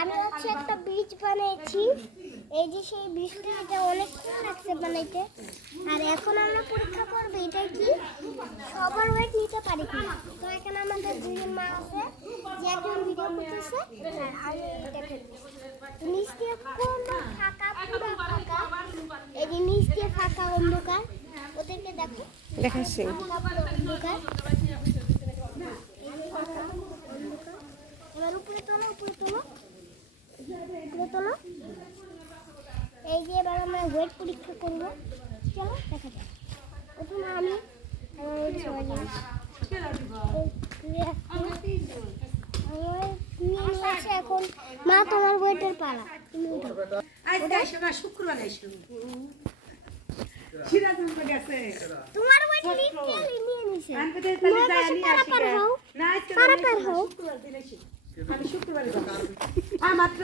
আমি হচ্ছে একটা ব্রিজ বানিয়েছি। এই যে সেই ব্রিজটা, এটা অনেকক্ষণ লাগছে বানাইতে। আর এখন আমরা পরীক্ষা করবো এটা কি সবার ওয়েট নিতে পারি কিনা। তো এখানে আমাদের দুজন মা আছে, যে একজন ভিডিও করতেছে আর আমি এটা করতেছি। নিচ দিয়ে কোনো ফাঁকা, পুরো ফাঁকা। এই যে নিচ দিয়ে ফাঁকা অন্ধকার, ওদেরকে দেখো দেখাচ্ছি। অন্ধকার। এবার উপরে তোলো, উপরে তোলো, উপরে তোলো। এই যে এবার আমরা ওয়েট পরীক্ষা করবো। চলো দেখা যাক। প্রথমে আমি এখন মা তোমার ওয়েটের পালা, তুমি উঠো। শুক্রবার এসো তোমার ওয়েট লিটারালি নিয়ে নিছে। পারাপার হও, পারাপার হও। আমি শুক্রবারে মাত্র